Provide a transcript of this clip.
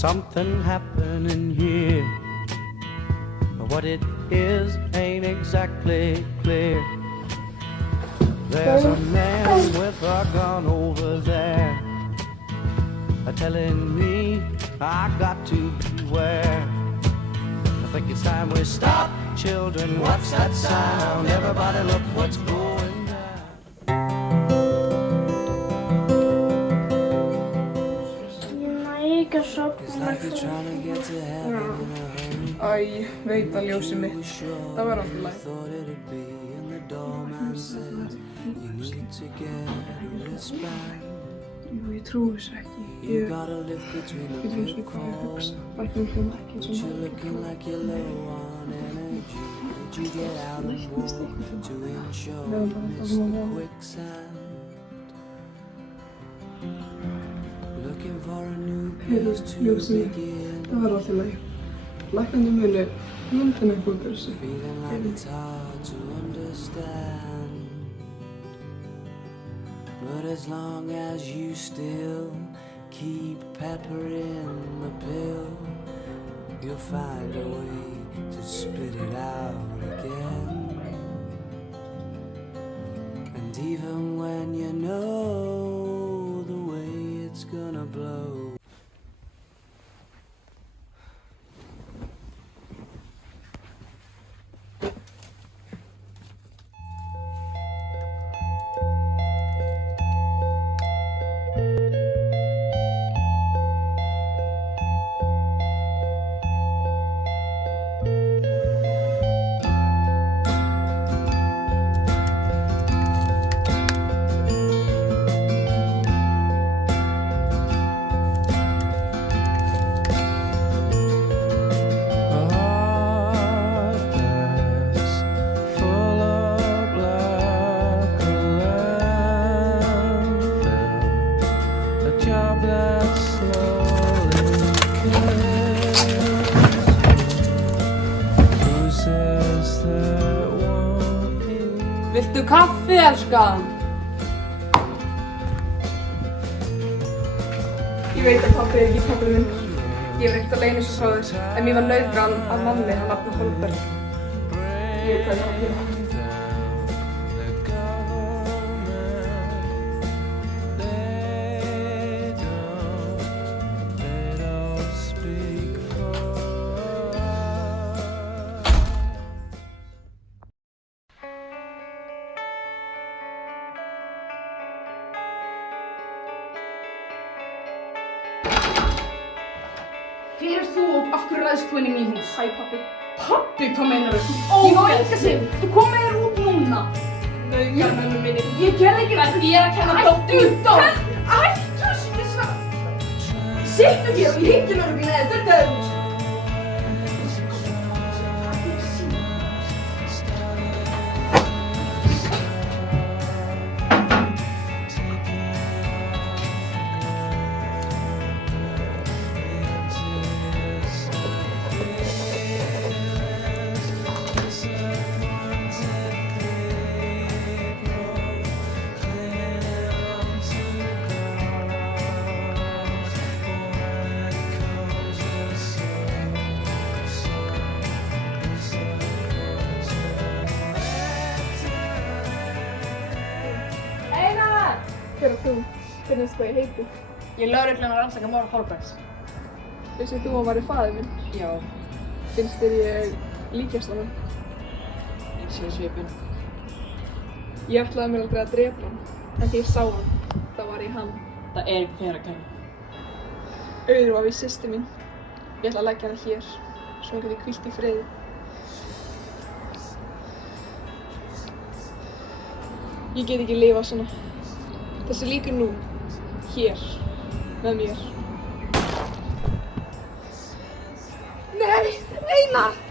something happening here. What it is ain't exactly clear. There's a man with a gun over there, telling me I got to beware. I think it's time we stop, children. What's that sound? Everybody look what's going down. Æ, veit að ljósið mitt. Það var alltaf læg. Jú, ég trúi þessu ekki. Ég veit ekki hvað ég hugsa. Bætum hljóma ekki eins og maður. Læknist eitthvað. Leðum bara það sem að vona. Heyrðu, ljósið mitt. Það var alltaf læg. Læknandi muni myndin eitthvað út af þessu. But as long as you still keep peppering the pill, you'll find a way to spit it out again. And even when you know the way it's gonna blow, Viltu kaffi, elskan? Ég veit að pabbi ekki pabbi minn. Ég hef reynt að leyna þessu frá þess, en mér var nauðgað af manni að nafni Holberg. Ég veit hvað ég hafði gera. Hver er þú og af hverju ræðst þú inn í mín hús? Hæ, pabbi. Pabbi, hvað meinar þú? Ég Ég á enga sinn. Þú kom með þér út núna. Nauðgar mömmu minni. Ég gerði ekki þetta. Ég er að kenna dóttur. Hættu þessu! Sittu hér og ég hringi lögregluna eða þetta er út. Hver er þú? Hvernig veist hvað ég heiti? Ég er lögreglan að rannsaka morð Holbergs. Vissið þú að hann væri faðir minn? Já, Finnst þér ég líkjast honum? ég sé svipinn. Ég ætlaði mér aldrei að drepa hann, en þegar ég sá hann, þá var ég hann. Það er ekki þér að kenna. Auður var við systir mín. Ég ætla að leggja hana hér, svo hún geti hvílt í friði. Ég get ekki lifað svona. Þessi líkur nú, hér, með mér. Nei, Einar!